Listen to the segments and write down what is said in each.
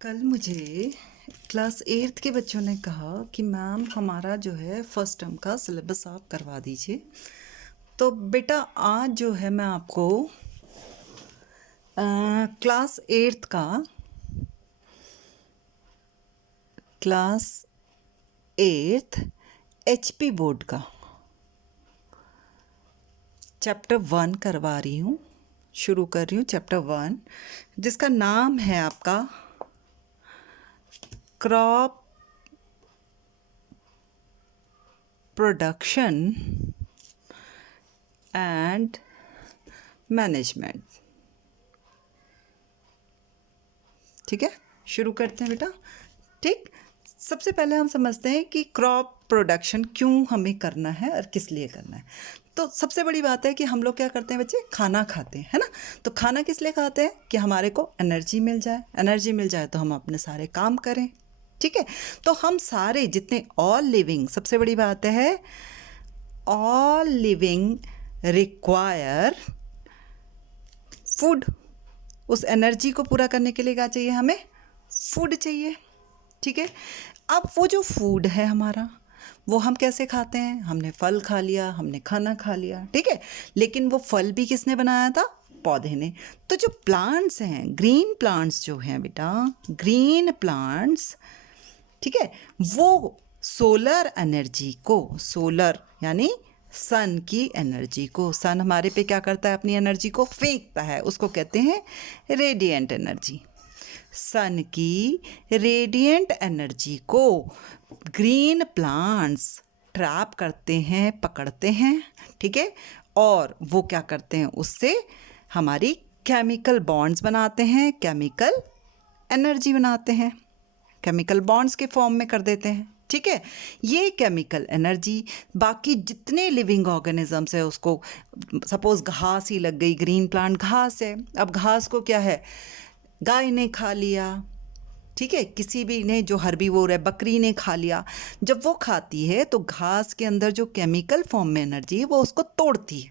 कल मुझे class 8th के बच्चों ने कहा कि मैम हमारा जो है फर्स्ट टर्म का सिलेबस आप करवा दीजिए। तो बेटा आज जो है मैं आपको क्लास 8th HP बोर्ड का चैप्टर 1 करवा रही हूँ, शुरू कर रही हूँ चैप्टर 1, जिसका नाम है आपका क्रॉप प्रोडक्शन एंड मैनेजमेंट। ठीक है, शुरू करते हैं बेटा। ठीक, सबसे पहले हम समझते हैं कि क्रॉप प्रोडक्शन क्यों हमें करना है और किस लिए करना है। तो सबसे बड़ी बात है कि हम लोग क्या करते हैं बच्चे, खाना खाते हैं, है ना। तो खाना किस लिए खाते हैं कि हमारे को एनर्जी मिल जाए, एनर्जी मिल जाए तो हम अपने सारे काम करें। ठीक है, तो हम सारे जितने ऑल लिविंग, सबसे बड़ी बात है ऑल लिविंग रिक्वायर फूड। उस एनर्जी को पूरा करने के लिए क्या चाहिए, हमें फूड चाहिए। ठीक है, अब वो जो फूड है हमारा, वो हम कैसे खाते हैं, हमने फल खा लिया, हमने खाना खा लिया, ठीक है। लेकिन वो फल भी किसने बनाया था, पौधे ने। तो जो प्लांट्स हैं, ग्रीन प्लांट्स जो हैं बेटा, ग्रीन प्लांट्स, ठीक है, वो सोलर एनर्जी को, सोलर यानी सन की एनर्जी को, सन हमारे पे क्या करता है, अपनी एनर्जी को फेंकता है, उसको कहते हैं रेडिएंट एनर्जी। सन की रेडिएंट एनर्जी को ग्रीन प्लांट्स ट्रैप करते हैं, पकड़ते हैं, ठीक है। और वो क्या करते हैं, उससे हमारी केमिकल बॉन्ड्स बनाते हैं, केमिकल एनर्जी बनाते हैं, केमिकल बॉन्ड्स के फॉर्म में कर देते हैं। ठीक है, ये केमिकल एनर्जी बाकी जितने लिविंग ऑर्गेनिजम्स है, उसको सपोज घास ही लग गई, ग्रीन प्लांट घास है, अब घास को क्या है, गाय ने खा लिया, ठीक है, किसी भी ने, जो हर्बीवोर है, बकरी ने खा लिया। जब वो खाती है तो घास के अंदर जो केमिकल फॉर्म में एनर्जी है वो उसको तोड़ती है,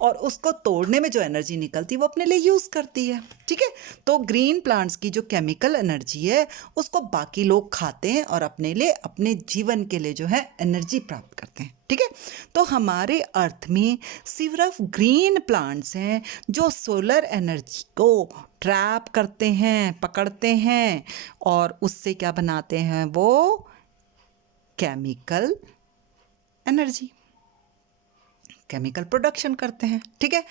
और उसको तोड़ने में जो एनर्जी निकलती है वो अपने लिए यूज़ करती है। ठीक है, तो ग्रीन प्लांट्स की जो केमिकल एनर्जी है उसको बाकी लोग खाते हैं और अपने लिए, अपने जीवन के लिए जो है एनर्जी प्राप्त करते हैं। ठीक है, तो हमारे अर्थ में सिर्फ ग्रीन प्लांट्स हैं जो सोलर एनर्जी को ट्रैप करते हैं, पकड़ते हैं, और उससे क्या बनाते हैं, वो केमिकल एनर्जी, केमिकल प्रोडक्शन करते हैं। ठीक है,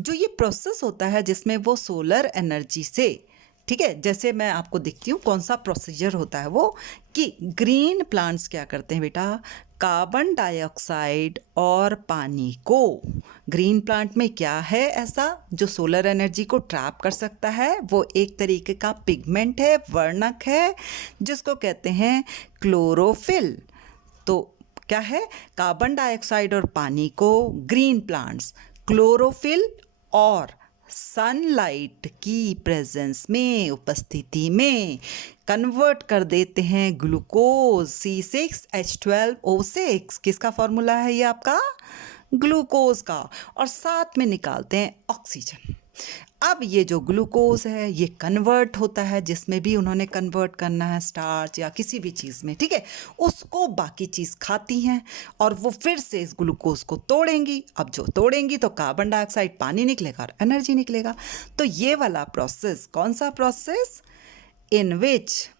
जो ये प्रोसेस होता है जिसमें वो सोलर एनर्जी से, ठीक है, जैसे मैं आपको दिखती हूँ कौन सा प्रोसीजर होता है वो, कि ग्रीन प्लांट्स क्या करते हैं बेटा, कार्बन डाइऑक्साइड और पानी को, ग्रीन प्लांट में क्या है ऐसा जो सोलर एनर्जी को ट्रैप कर सकता है, वो एक तरीके का पिगमेंट है, वर्णक है, जिसको कहते हैं क्लोरोफिल। तो क्या है, कार्बन डाइऑक्साइड और पानी को ग्रीन प्लांट्स क्लोरोफिल और सनलाइट की प्रेजेंस में, उपस्थिति में कन्वर्ट कर देते हैं ग्लूकोज, C6H12O6। किसका फॉर्मूला है ये आपका, ग्लूकोज का, और साथ में निकालते हैं ऑक्सीजन। अब ये जो ग्लूकोज है ये कन्वर्ट होता है, जिसमें भी उन्होंने कन्वर्ट करना है, स्टार्च या किसी भी चीज़ में, ठीक है, उसको बाकी चीज़ खाती हैं और वो फिर से इस ग्लूकोज को तोड़ेंगी। अब जो तोड़ेंगी तो कार्बन डाइऑक्साइड, पानी निकलेगा और एनर्जी निकलेगा। तो ये वाला प्रोसेस कौन सा process, in which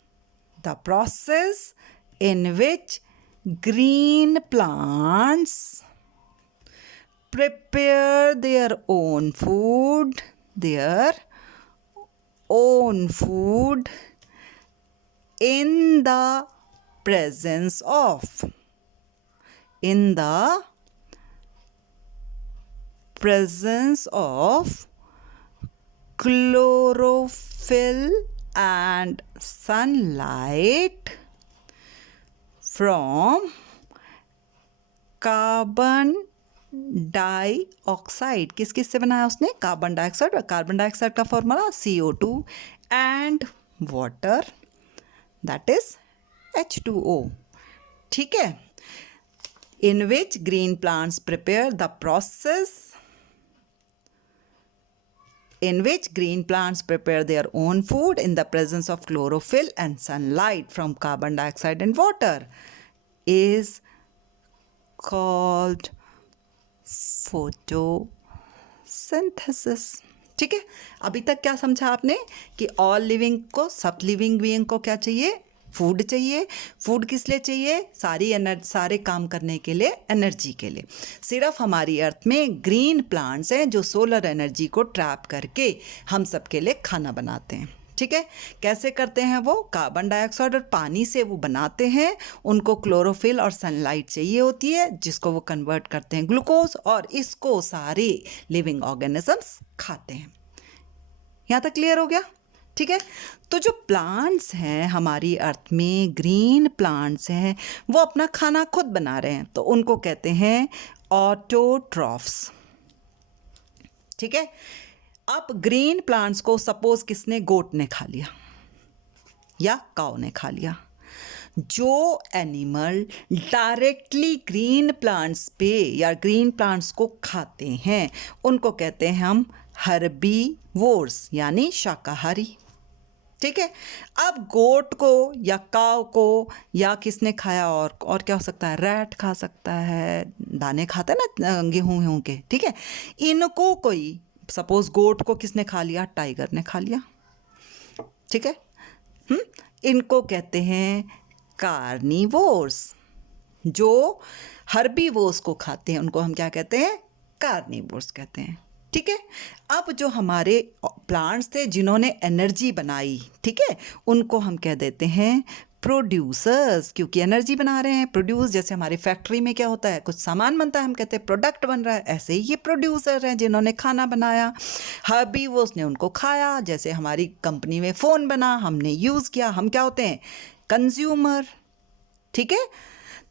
the process in which green plants prepare their own food, their own food in the presence of, in the presence of chlorophyll and sunlight from carbon dioxide. किस किस से बनाया उसने, carbon dioxide, और carbon dioxide का formula CO2 and water, that is H2O। ठीक है, in which green plants prepare the process in which green plants prepare their own food in the presence of chlorophyll and sunlight from carbon dioxide and water, is called photosynthesis. ठीक है, अभी तक क्या समझा आपने कि ऑल लिविंग को, सब लिविंग बीइंग को क्या चाहिए? फूड चाहिए. फूड किस लिए चाहिए? सारे काम करने के लिए, एनर्जी के लिए. सिर्फ हमारी अर्थ में ग्रीन प्लांट्स हैं जो सोलर एनर्जी को ट्रैप करके हम सबके लिए खाना बनाते हैं. ठीक है, कैसे करते हैं? वो कार्बन डाइऑक्साइड और पानी से वो बनाते हैं. उनको क्लोरोफिल और सनलाइट चाहिए होती है जिसको वो कन्वर्ट करते हैं ग्लूकोज, और इसको सारे लिविंग ऑर्गेनिजम्स खाते हैं. यहाँ तक क्लियर हो गया? ठीक है, तो जो प्लांट्स हैं हमारी अर्थ में, ग्रीन प्लांट्स हैं, वो अपना खाना खुद बना रहे हैं, तो उनको कहते हैं ऑटोट्रॉफ्स. ठीक है, अब ग्रीन प्लांट्स को सपोज किसने, गोट ने खा लिया या काऊ ने खा लिया. जो एनिमल डायरेक्टली ग्रीन प्लांट्स पे या ग्रीन प्लांट्स को खाते हैं उनको कहते हैं हम हर्बीवोर्स, यानी शाकाहारी. ठीक है, अब गोट को या काव को या किसने खाया, और क्या हो सकता है? रैट खा सकता है, दाने खाता है ना गेहूं के. ठीक है, इनको कोई, सपोज गोट को किसने खा लिया? टाइगर ने खा लिया. ठीक है, इनको कहते हैं कार्निवोर्स. जो हर्बीवोर्स को खाते हैं उनको हम क्या कहते हैं? कार्निवोर्स कहते हैं. ठीक है, अब जो हमारे प्लांट्स थे जिन्होंने एनर्जी बनाई, ठीक है, उनको हम कह देते हैं प्रोड्यूसर्स, क्योंकि एनर्जी बना रहे हैं. प्रोड्यूस, जैसे हमारी फैक्ट्री में क्या होता है, कुछ सामान बनता है, हम कहते हैं प्रोडक्ट बन रहा है, ऐसे ही ये प्रोड्यूसर हैं जिन्होंने खाना बनाया. हर्बीवोर्स ने उनको खाया, जैसे हमारी कंपनी में फ़ोन बना, हमने यूज़ किया, हम क्या होते हैं? कंज्यूमर. ठीक है,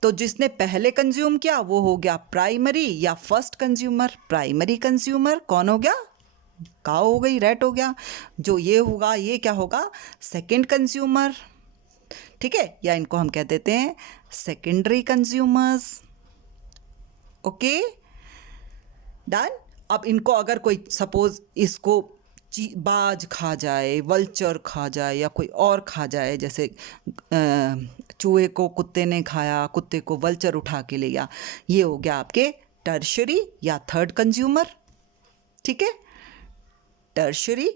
तो जिसने पहले कंज्यूम किया वो हो गया प्राइमरी या फर्स्ट कंज्यूमर. प्राइमरी कंज्यूमर कौन हो गया? काऊ हो गई, रैट हो गया. जो ये होगा, ये क्या होगा? Second consumer. ठीक है, या इनको हम कह देते हैं सेकेंडरी कंज्यूमर्स. Okay, done. अब इनको अगर कोई सपोज इसको बाज खा जाए, वल्चर खा जाए, या कोई और खा जाए, जैसे चूहे को कुत्ते ने खाया, कुत्ते को वल्चर उठा के ले गया, ये हो गया आपके टर्शरी या थर्ड कंज्यूमर. ठीक है, टर्शरी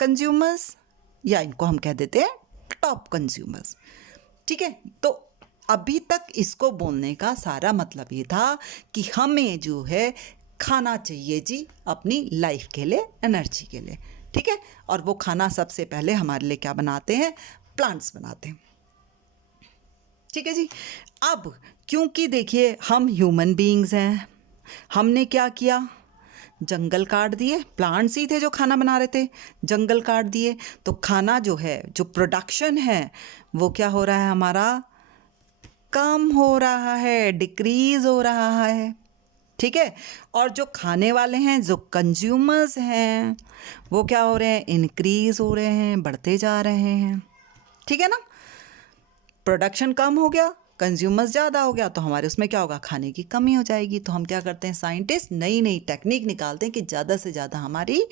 कंज्यूमर्स, या इनको हम कह देते हैं टॉप कंज्यूमर्स. ठीक है, तो अभी तक इसको बोलने का सारा मतलब ये था कि हमें जो है खाना चाहिए जी अपनी लाइफ के लिए, एनर्जी के लिए. ठीक है, और वो खाना सबसे पहले हमारे लिए क्या बनाते हैं? प्लांट्स बनाते हैं. ठीक है जी. अब क्योंकि देखिए हम ह्यूमन बीइंग्स हैं, हमने क्या किया? जंगल काट दिए. प्लांट्स ही थे जो खाना बना रहे थे, जंगल काट दिए, तो खाना जो है, जो प्रोडक्शन है, वो क्या हो रहा है? हमारा कम हो रहा है, डिक्रीज हो रहा है. ठीक है, और जो खाने वाले हैं, जो कंज्यूमर्स हैं, वो क्या हो रहे हैं? इंक्रीज हो रहे हैं, बढ़ते जा रहे हैं. ठीक है ना, प्रोडक्शन कम हो गया, कंज्यूमर्स ज़्यादा हो गया, तो हमारे उसमें क्या होगा? खाने की कमी हो जाएगी. तो हम क्या करते हैं? साइंटिस्ट नई नई टेक्निक निकालते हैं कि ज़्यादा से ज़्यादा हमारी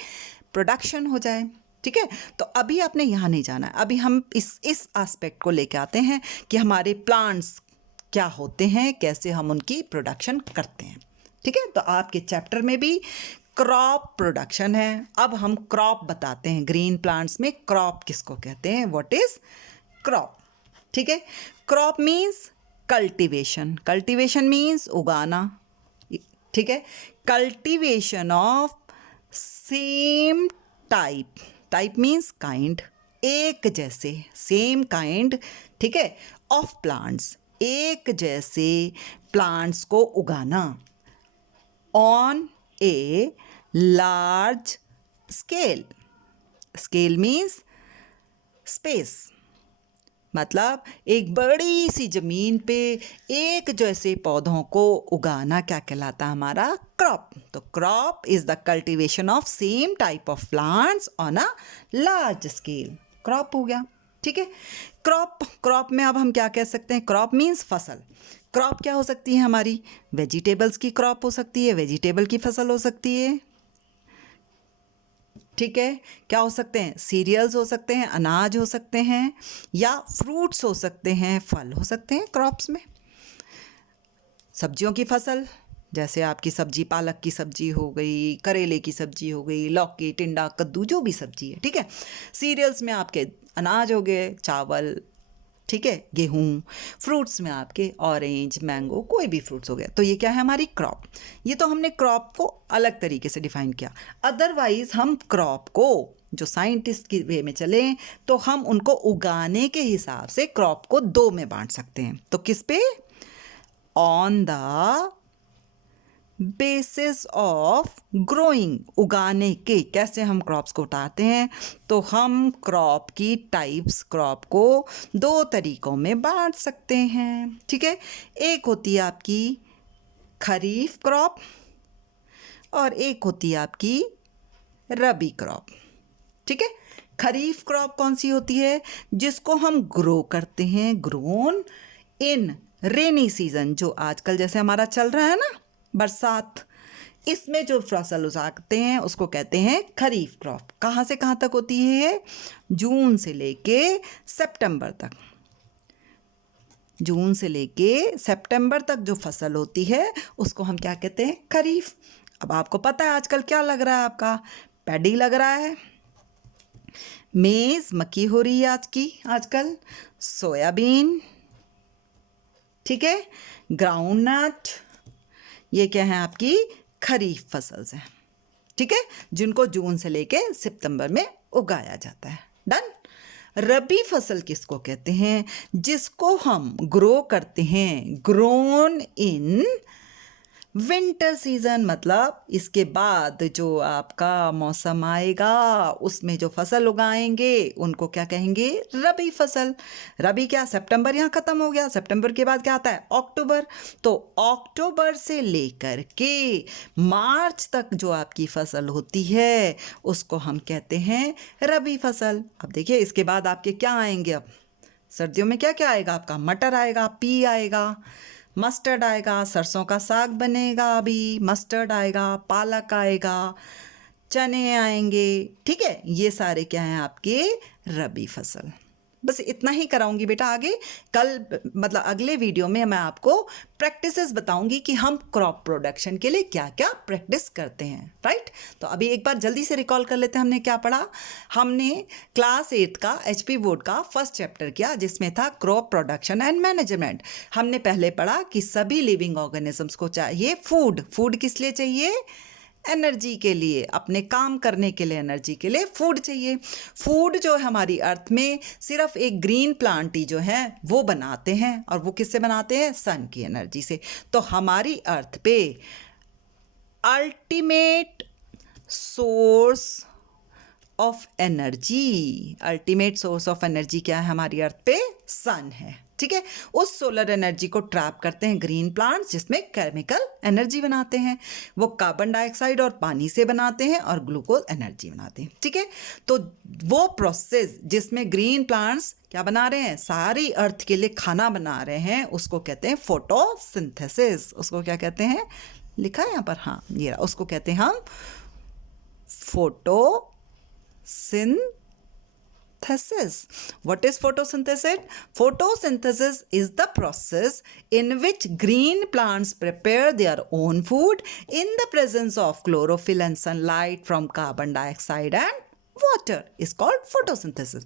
प्रोडक्शन हो जाए. ठीक है, तो अभी आपने यहाँ नहीं जाना है. अभी हम इस एस्पेक्ट को लेके आते हैं कि हमारे प्लांट्स क्या होते हैं, कैसे हम उनकी प्रोडक्शन करते हैं. ठीक है, तो आपके चैप्टर में भी क्रॉप प्रोडक्शन है. अब हम क्रॉप बताते हैं. ग्रीन प्लांट्स में क्रॉप किसको कहते हैं? What is crop? ठीक है, crop means cultivation. Cultivation means उगाना. ठीक है, cultivation of same type. Type means kind, एक जैसे, सेम काइंड. ठीक है, ऑफ प्लांट्स, एक जैसे प्लांट्स को उगाना on a large scale. Scale means space, मतलब एक बड़ी सी ज़मीन पे एक जैसे पौधों को उगाना क्या कहलाता है? हमारा क्रॉप. तो crop is the cultivation of same type of plants on a large scale. Crop हो गया. ठीक है, क्रॉप में अब हम क्या कह सकते हैं? क्रॉप मीन्स फसल. क्रॉप क्या हो सकती है हमारी? वेजिटेबल्स की क्रॉप हो सकती है, वेजिटेबल की फसल हो सकती है. ठीक है, क्या हो सकते हैं? सीरियल्स हो सकते हैं, अनाज हो सकते हैं, या फ्रूट्स हो सकते हैं, फल हो सकते हैं क्रॉप्स में। सब्जियों की फसल, जैसे आपकी सब्जी पालक की सब्जी हो गई, करेले की सब्जी हो गई, लौकी, टिंडा, कद्दू, जो भी सब्जी है, ठीक है। सीरियल्स में आपके अनाज हो गए, चावल, ठीक है, गेहूँ। फ्रूट्स में आपके ऑरेंज, मैंगो, कोई भी फ्रूट्स हो गया। तो ये क्या है? हमारी क्रॉप। ये तो हमने क्रॉप को अलग तरीके से डिफाइन किया। अदरवाइज हम क्रॉप को, जो साइंटिस्ट की वे में चले, तो हम उनको उगाने के हिसाब से क्रॉप को दो में बांट सकते हैं। तो किस पे? On the basis of growing, उगाने के। कैसे हम क्रॉप्स को उठाते हैं? तो हम क्रॉप की टाइप्स, क्रॉप को दो तरीकों में बांट सकते हैं, ठीक है। एक होती है आपकी खरीफ क्रॉप और एक होती है आपकी रबी क्रॉप, ठीक है। खरीफ क्रॉप कौन सी होती है? जिसको हम ग्रो करते हैं, ग्रोन इन रेनी सीजन, जो आजकल जैसे हमारा चल रहा है ना, बरसात, इसमें जो फसल उगाते हैं उसको कहते हैं खरीफ क्रॉप। कहाँ से कहाँ तक होती है ये? जून से लेके सितंबर तक। जून से लेके सितंबर तक जो फसल होती है उसको हम क्या कहते हैं? खरीफ। अब आपको पता है आजकल क्या लग रहा है? आपका पैडी लग रहा है, मेज़, मक्की हो रही है आजकल, सोयाबीन, ठीक है, ग्राउंडनट, ये क्या है? आपकी खरीफ फसल है, ठीक है, जिनको जून से लेके सितंबर में उगाया जाता है। डन। रबी फसल किसको कहते हैं? जिसको हम ग्रो करते हैं, ग्रोन इन विंटर सीजन, मतलब इसके बाद जो आपका मौसम आएगा उसमें जो फसल उगाएंगे उनको क्या कहेंगे? रबी फसल। रबी क्या? सितंबर यहाँ ख़त्म हो गया, सितंबर के बाद क्या आता है? अक्टूबर। तो अक्टूबर से लेकर के मार्च तक जो आपकी फसल होती है उसको हम कहते हैं रबी फसल। अब देखिए इसके बाद आपके क्या आएंगे? अब सर्दियों में क्या क्या आएगा आपका? मटर आएगा, पी आएगा, मस्टर्ड आएगा, सरसों का साग बनेगा, अभी मस्टर्ड आएगा, पालक आएगा, चने आएंगे, ठीक है। ये सारे क्या हैं? आपके रबी फसल। बस इतना ही कराऊंगी बेटा। आगे कल मतलब अगले वीडियो में मैं आपको प्रैक्टिसेस बताऊंगी कि हम क्रॉप प्रोडक्शन के लिए क्या क्या प्रैक्टिस करते हैं, राइट। तो अभी एक बार जल्दी से रिकॉल कर लेते हैं हमने क्या पढ़ा। हमने क्लास 8 का HP बोर्ड का फर्स्ट चैप्टर किया जिसमें था क्रॉप प्रोडक्शन एंड मैनेजमेंट। हमने पहले पढ़ा कि सभी लिविंग ऑर्गेनिजम्स को चाहिए फूड। फूड किस लिए चाहिए? एनर्जी के लिए, अपने काम करने के लिए, एनर्जी के लिए फूड चाहिए। फूड जो है हमारी अर्थ में सिर्फ एक ग्रीन प्लांट ही जो है वो बनाते हैं, और वो किससे बनाते हैं? सन की एनर्जी से। तो हमारी अर्थ पे ultimate source of energy, ultimate source of energy क्या है हमारी अर्थ पे? सन है, ठीक है। उस सोलर एनर्जी को ट्रैप करते हैं ग्रीन प्लांट्स, जिसमें केमिकल एनर्जी बनाते हैं। वो कार्बन डाइऑक्साइड और पानी से बनाते हैं और ग्लूकोज एनर्जी बनाते हैं, ठीक है। तो वो प्रोसेस जिसमें ग्रीन प्लांट्स क्या बना रहे हैं? सारी अर्थ के लिए खाना बना रहे हैं, उसको कहते हैं फोटोसिंथेसिस। उसको क्या कहते हैं? लिखा है यहाँ पर, हाँ ये रहा। उसको कहते हैं हम photosynthesis. What is photosynthesis? Photosynthesis is the process in which green plants prepare their own food in the presence of chlorophyll and sunlight from carbon dioxide and water is called photosynthesis.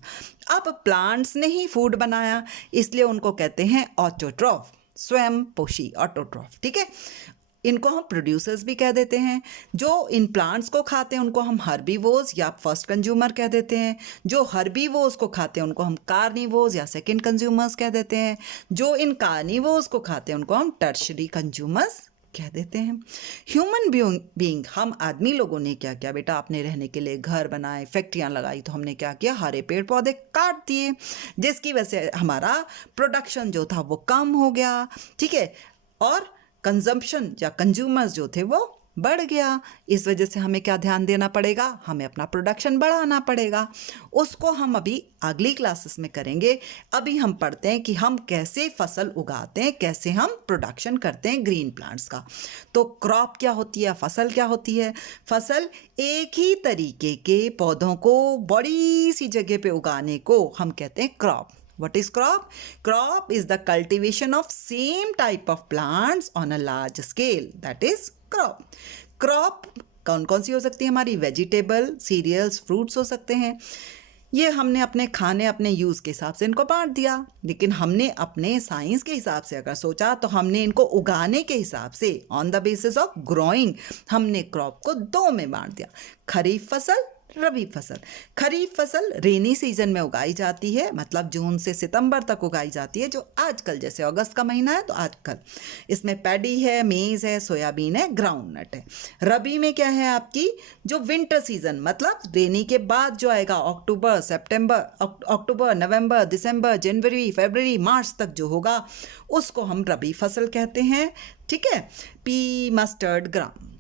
अब plants ने ही food बनाया इसलिए उनको कहते हैं autotroph, स्वयं पोषी, autotroph, ठीक है। इनको हम प्रोड्यूसर्स भी कह देते हैं। जो इन प्लांट्स को खाते हैं उनको हम हर्बीवोर्स या फर्स्ट कंज्यूमर कह देते हैं। जो हर्बीवोर्स को खाते हैं उनको हम कार्निवोर्स या सेकंड कंज्यूमर्स कह देते हैं। जो इन कार्निवोर्स को खाते हैं उनको हम टर्शरी कंज्यूमर्स कह देते हैं। ह्यूमन बीइंग, हम आदमी लोगों ने क्या किया बेटा? अपने रहने के लिए घर बनाए, फैक्ट्रियाँ लगाई, तो हमने क्या किया? हरे पेड़ पौधे काट दिए, जिसकी वजह से हमारा प्रोडक्शन जो था वो कम हो गया, ठीक है। और कंजम्पशन या कंज्यूमर्स जो थे वो बढ़ गया। इस वजह से हमें क्या ध्यान देना पड़ेगा, हमें अपना प्रोडक्शन बढ़ाना पड़ेगा। उसको हम अभी अगली क्लासेस में करेंगे। अभी हम पढ़ते हैं कि हम कैसे फसल उगाते हैं, कैसे हम प्रोडक्शन करते हैं ग्रीन प्लांट्स का। तो क्रॉप क्या होती है, फसल क्या होती है? फसल एक ही तरीके के पौधों को बड़ी सी जगह पे उगाने को हम कहते हैं crop. What is crop? Crop is the cultivation of same type of plants on a large scale. That is crop. Crop कौन कौन सी हो सकती है हमारी? वेजिटेबल, सीरियल्स, फ्रूट्स हो सकते हैं। ये हमने अपने खाने, अपने यूज़ के हिसाब से इनको बांट दिया, लेकिन हमने अपने साइंस के हिसाब से अगर सोचा तो हमने इनको उगाने के हिसाब से on the basis of growing हमने क्रॉप को दो में बांट दिया, खरीफ फसल, रबी फसल। खरीफ फसल रेनी सीजन में उगाई जाती है, मतलब जून से सितंबर तक उगाई जाती है, जो आजकल जैसे अगस्त का महीना है तो आजकल इसमें पैडी है, मेज़ है, सोयाबीन है, ग्राउंड नट है। रबी में क्या है आपकी, जो विंटर सीजन मतलब रेनी के बाद जो आएगा, अक्टूबर, सितंबर, अक्टूबर, नवंबर, दिसंबर, जनवरी, फरवरी, मार्च तक जो होगा उसको हम रबी फसल कहते हैं। ठीक है, पी, मस्टर्ड, ग्राम,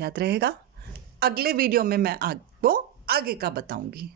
याद रहेगा। अगले वीडियो में मैं आपको आगे का बताऊंगी।